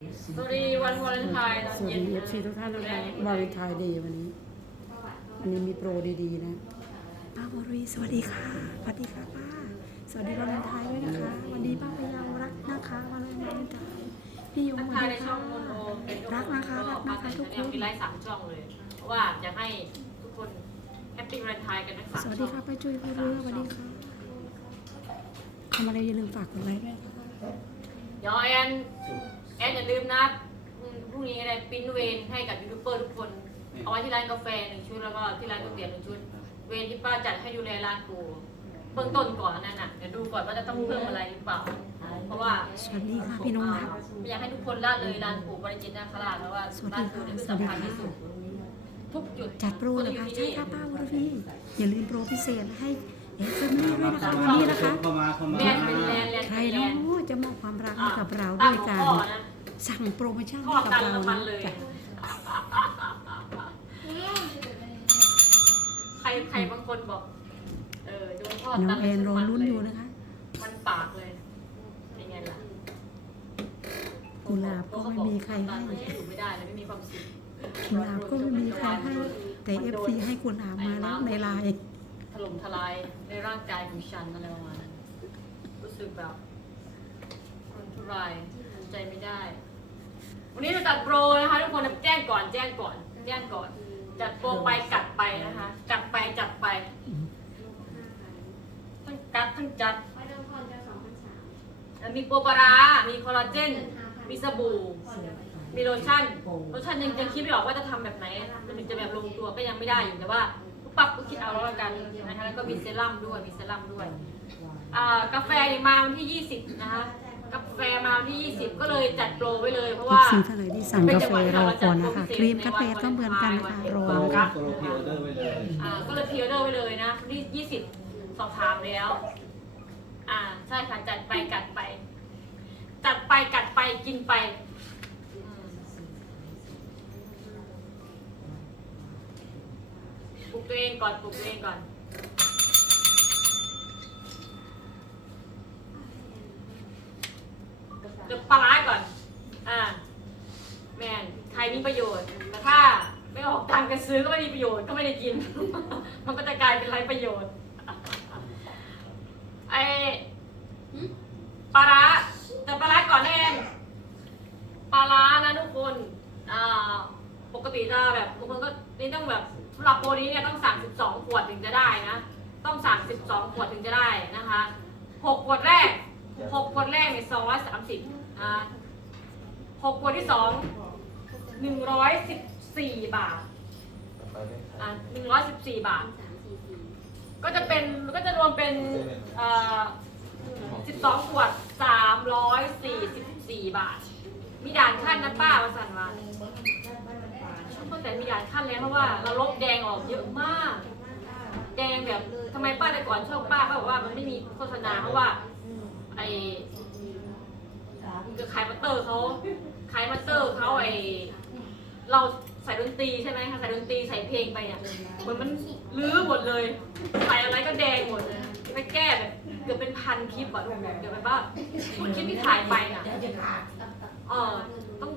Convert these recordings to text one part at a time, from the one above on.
สวัสดีวันวาเลนไทน์ตอนสวัสเย็นดีเอฟซีทุกท่านนะคะวาเลนไทน์เดย์วันนี้วันนี้มีโปรดีๆนะ ป้าวรีสวัสดีค่ะสวัสดีค่ะป้า สวัสดีวาเลนไทน์ด้วยนะคะ วันดีป้าพยาวรักนะคะวันวาเลนไทน์พี่ยงทักสวัทายสในดีช่อค่ะงโมโนเป็นรักนะคะรักนะคะทุกคนมีไลฟ์สามช่องเลยเพราะว่าอยากให้ทุกคนแฮปปี้วาเลนไทน์กันทั้งสามสวัสช่ดีองค่ะป้าจุ้ยป้าเรือสวัสดีค่ะทำอะไรอย่าลืมฝากกดไลค์ด้วยนะคะเดี๋ยวแอน แอนอย่าลืมนะอืมพรุ่งนี้อะไรปริ้นเวนให้กับยูทูบเบอร์ทุกคน เอาไว้ที่ร้านกาแฟหนึ่งชุดแล้วก็ที่ร้านก๋วยเตี๋ยวหนึ่งชุด เวนที่ป้าจัดให้ดูแลร้านปูเบื้องต้นก่อนนั่นน่ะเดี๋ยวดูก่อนว่าจะต้องเพิ่มอะไรหรือเปล่า เพราะว่าสวัสดีค่ะพี่น้องรักไม่อยากให้ทุกคนละเลยร้านปู่บริจิตนาคราชเพราะว่าสวัสดีร้านค่ะปู่นี่คือสวัสสำดีคัญค่ะที่สุดทุกจุดจัดโปรคนเหรออยู่คะที่ใช่นี่ค่ะป้าวรพีอย่าลืมโปรพิเศษให้ เอฟเฟอร์มี่ด้วยนะคะวันนี้นะคะ เข้ามาเข้ามาแลนด์เป็นแลนด์แลนด์ใครเป็นแลเนาะนด์จะมอบความรักให้กับเราตาด้มวยหัวการข้อนะสั่งโปรโมชั่นข้อให้กับตันเราน้ำมันะนเลย จ้ะใครใครบางคนบอก เออโดนข้อน้ตัอนงแอนรอลุ้นอยู่นะคะ มันปากเลยเป็นไงล่ะกุหลาบก็ไม่มีใครให้มันอยู่ไม่ได้เลยไม่มีความสุขกุหลาบก็ไม่มีใครให้ แต่เอฟซีให้กุหลาบมาแล้วในไลน์ถ ล่มทลายในร่างกายของฉันอะไรประมาณนั้นรู้สึกแบบคนทุรายทำใจไม่ได้ วันนี้เราจัดโปรนะคะทุกคนแจ้งก่อนแจ้งก่อน แจ้งก่อน จัดโปรไปกัดไปนะคะจัดไปจัดไปทั้งกัดทั้งจัดไม่ต้องผ่อนจะสองพันสามแล้วมีโปรปลาร้ามีคอลลาเจน มีสบู่ มีโลชั่น โลชั่นยังยังคิดไม่ออกว่าจะทำแบบไหน มันถึงจะแบบลงตัวก็ยังไม่ได้อยู่แต่ว่าปุ๊บปั๊บก็ คิดเอาแล้วกันนะคะแล้วก็มีเซรั่มด้วยมีเซรั่มด้วยอ่ากาแฟนี่มาวันที่ 20 นะคะกาแฟมาวันที่ 20 ก็เลยจัดโปรไว้เลยเพราะเอว่าฟซีท่านไหนที่สั่งกาแฟรอก่อนนะคะครีมกาแฟก็เหมือนกันนะคะรอโปรนะคะโปรพิออเดอร์ไว้เลยอ่าก็เลยพรีออเดอร์ไว้เลยนะวันที่20 สอบถามแล้ว อ่าใช่ค่ะจัดไปกัดไป จัดไปกัดไปกินไปอืมปลุก ตัวเองก่อนปลุกตัวเองก่อน เดี๋ยวปลาร้าก่อน อ่า แมนใครมีประโยชน์ แต่ถ้าไม่ออกตังค์กันซื้อก็ไม่มีประโยชน์ ก็ไม่ได้กิน มันก็จะกลายเป็นไรประโยชน์ ไอปลาร้าแต่ปลาร้าก่อนแน่นปลาร้านะทุกคน อ่า ปกติจะแบบบางคนก็นี่ต้องแบบ สำหรับโปรนี้เนี่ยต้องสั่ง 12 ขวดถึงจะได้นะ ต้องสั่ง 12 ขวดถึงจะได้นะคะ 6 ขวดแรก 6 ขวดแรกเนี่ย230อ่าหกขวดที่สองหนึ่งร้อยสิบสี่บาทอะหนึ่งร้อยสิบสี่บาทสามสี่สี่ก็จะเป็นก็จะรวมเป็นเอ่อสิบสองขวดสามร้อยสี่สิบสี่บาท มีด่านขั้นนะป้ามาสั่นมา ตั้งแต่มีด่านขั้นแล้วเพราะว่าเราลบแดงออกเยอะมาก แดงแบบทำไมป้าแต่ก่อนชอบป้าเขาบอกว่ามันไม่มีโฆษณาเพราะว่าไอคือขายมัตเตอร์เขาขายมัตเตอร์เขาไอเราใส่ดนตรีใช่ไหมคะใส่ดนตรีใส่เพลงไปเนี่ยเหมือนมันลื้อหมดเลย ใส่อะไรก็แดงหมดเลยไปแก้แบบเกือบเป็นพันคลิปอะทุกคนเกือบไปว่าทุกคลิปที่ถ่ายไปน่ะเออต้อง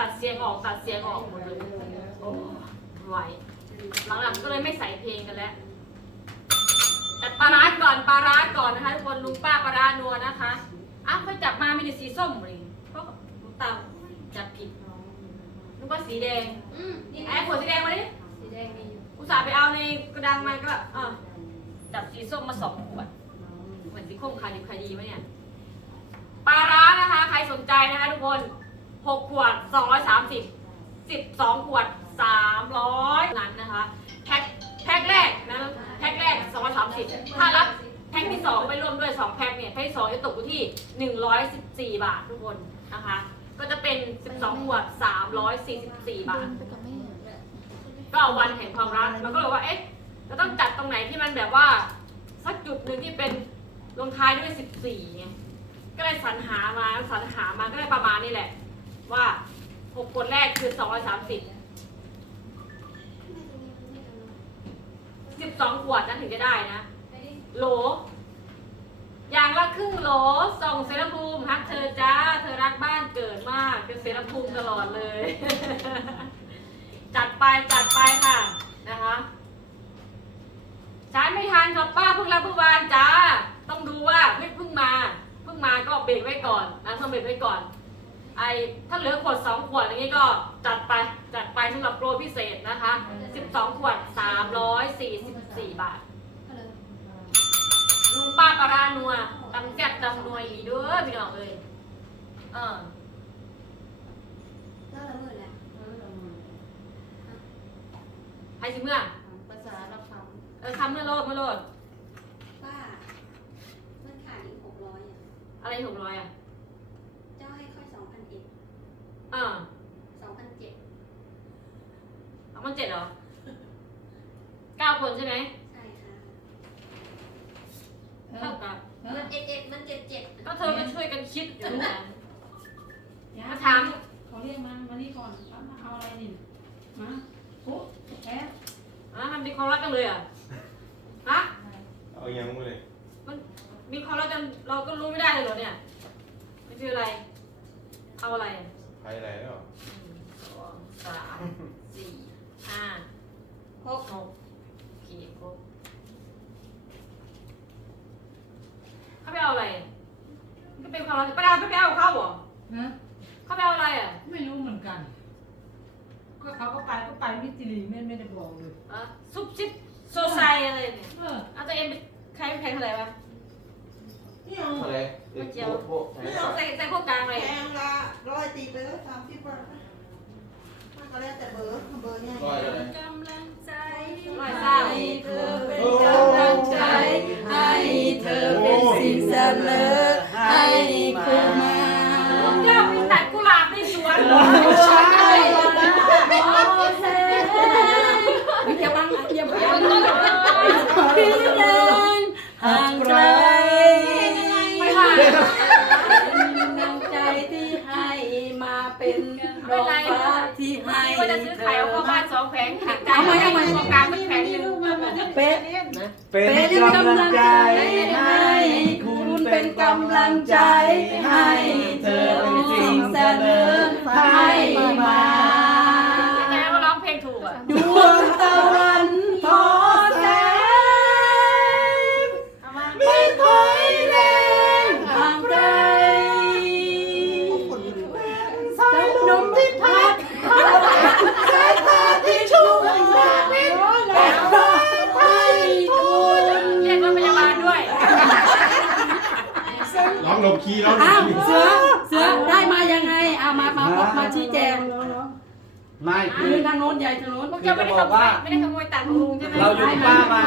ต้องแก้ตัดเสียงออกตัดเสียงออกหมดเลยโอ้ไหวหลังๆก็เลยไม่ใส่เพลงกันแล้วแต่ปลาร้าก่อนปลาร้าก่อนนะคะทุกคนลุงป้าปลาร้านัวนะคะอ้าวเขาจับมามีแต่สีส้มเลยเพราะลุงตาจับผิดนึกว่าสีแดงอืมนี่ไอ้ขวดสีแดงมาดิสีแดงมีอยู่อุตส่าห์ไปเอาในกระดังมาก็อะจับสีส้มมาสองขวดเหมือนสีโค้งขายดีขายดีไหมเนี่ยปลาร้านะคะใคร 6 ขวด 230 12 ขวด 300นั้นนะคะ แพ็คแพ็คแรกนะแพ็คแรก 230 ถ้ารับแพ็คที่ 2 ไปร่วมด้วย 2 แพ็คเนี่ย แพ็คที่2จะตกอยู่ที่ 114 บาททุกคนนะคะ ก็จะเป็น 12 ขวด 344 บาท ก็วันแห่งความรักมันก็เลยว่า เอ๊ะเราต้องจัดตรงไหนที่มันแบบว่า สักจุดหนึ่งที่เป็นลงท้ายด้วย 14ไงก็เลยสรรหามาสรรหามาก็เลยประมาณนี้แหละ ว่าหกคนแรกคือสองร้อยสามสิบสิบสองขวดนั้นถึงจะได้นะ โหล อย่างละครึ่งโหลส่งเสรภูมิฮักเธอจ้า เธอรักบ้านเกิดมากเป็นเสรภูมิตลอดเลย จัดไปจัดไปค่ะนะคะใช้ไม่ทันครับป้าเพิ่งรับเมื่อวานจ้า ต้องดูว่าเฮ้ยเพิ่งมา เพิ่งมาก็เบรกไว้ก่อนนะต้องเบรกไว้ก่อน ไอถ้าเหลือขวดสองขวดอย่างนี้ก็จัดไปจัดไปสำหรับโปรพิเศษนะคะ12ขวด344บาทลุงป้าปลารานัวตำแซ่บตำนัวอีเด้อพี่น้องเอ้ยเออแล้วละหมื่นแหละให้สิเมื่อภาษาเราคเออคำเมื่อโลดเมื่อโลดำป้ามันขาดอีกหกร้อยอะอะไรหกร้อยอะ เจ้าให้ค่อยสองพันเอ็ด เออสองพันเจ็ดเอามันเจ็ดเหรอเก้าคนใช่ไหมใช่ค่ะเท่ากับ มันเอ็ดเอ็ดมันเจ็ดเจ็ดก็เธอมาช่วยกันคิดกันนะย่มาถามเขาเรียกมามานี่ก่อนมาเอาอะไรนี่มาปุ๊บแอ๊ะอะมันมีความรักกันเลยเหรอะฮะเอายังมาเลยมันมีความรักกันเราก็รู้ไม่ได้เลยเหรอเนี่ยมันคืออะไร เอาอะไรอะ ไปไหนแล้วหนึ่งสองสามสี่ห้าหกหกโอเคครบเขาไปเอาอะไรมันก็เป็นความรักป้าดาไม่ไปเอาเขาเหรอนะเขาไปเอาอะไรอะไม่รู้เหมือนกัน ก็เขาก็ไปก็ไปมิสซิลีไม่ไม่ได้บอกเลยอะซุปซิปโซไซอะไรเนี่ยเออเอาตัวเองไปใครเป็นใครเท่าไหร่วะ นี่เอาอะไรเด็กโป๊ะโป๊ะไม่เอาใส่ใส่พวกกลางเลยแพงละร้อยตีไปแล้วสามสิบบาทมันก็แล้วแต่เบอร์เบอร์เนี่ยร้อยอะไรกำลังใจร้อยเศร้าเธอเป็นกำลังใจ ให้เธอเป็นสิ่งเสนอ เป็นดอกฟ้าที่ให้ว่าจะซื้อไข่เอาเข้าบ้านสองแผงแข็งใจเอาไว้เอาไหมตรงกลางเป็นแผงหนึ่งเป็ดเป็นกำลังใจให้คุณเป็นกำลังใจให้เธอเป็นสิ่งเสนอให้มาแกว่าร้องเพลงถูกอะ หลบคีย์ร้องหลอ้าวบคีย์เสือเสือได้มายังไงเอามามามามาชี้แจงไม่คืคืออทางโน้นใหญ่ทางโน้นพวกเจ้าไม่ได้ขโมยไม่ได้ขโมยตัดของลุงใช่ไหมเราอยู่กับป้ามา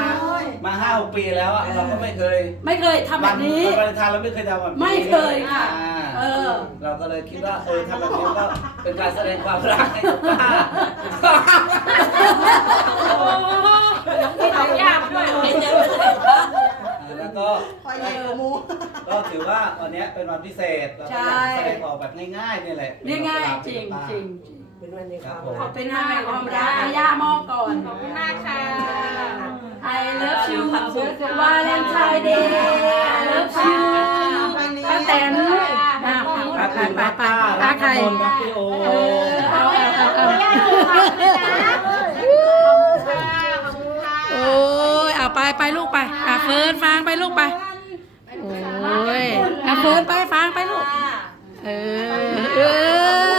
มาห้าหกปีแล้วอะเราก็ไม่เคยไม่เคยทำแบบนี้วันวาเลนไทน์เราไม่เคยทำแบบนี้ไม่เคยค่ะ อ่าเออ เราก็เลยคิดว่าเออทำแบบนี้ก็เป็นการแสดงความรักให้กับป้าโอ้โหที่เอายากด้วยเหรอแล้ว ก็คอยใหญ่กว่าหมู ก็ถือว่าวันนี้เป็นวันพิเศษเราก็อยากแสดงออกแบบง่ายๆนี่แหละเรียกง่ายจริงจริงเป็นวันในความขอบเป็นมากความรักให้ย่ามอบก่อน ขอบคุณมากค่ะ I love you วาเลนไทน์เดย์ I love you ป้าแตนอะครับป้าคุณป้าป้าป้าป้าป้าใครคนครับพี่โอ เออเอาเอาเอาเอาโอ้ยเอา ไปไปลูกไปอะเฟิร์นฟางไปลูกไป โอ้ยอะเฟิร์นไปฟางไปลูก เออเออ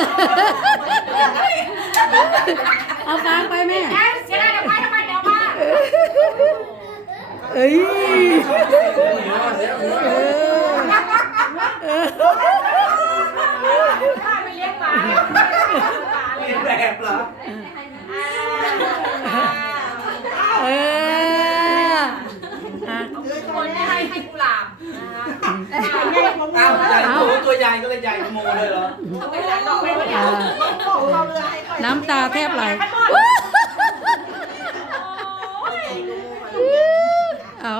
เอาฟางไปแม่เสียดายเดี๋ยวมาเดี๋ยวมาเดี๋ยวมาเอ้ยเออเออป้าไปเลี้ยงหมาเรียนแบบเหรอเอออะ คนที่ให้ให้กุหลาบนะคะ อ้าวใหญ่ โอ้ตัวใหญ่ก็เลยใหญ่กว่าโมเลยเหรอทำไมหลายดอกไปวะเนี่ยอะเราเรือให้คอยน้ำตาแทบไหลโอ้ยเอา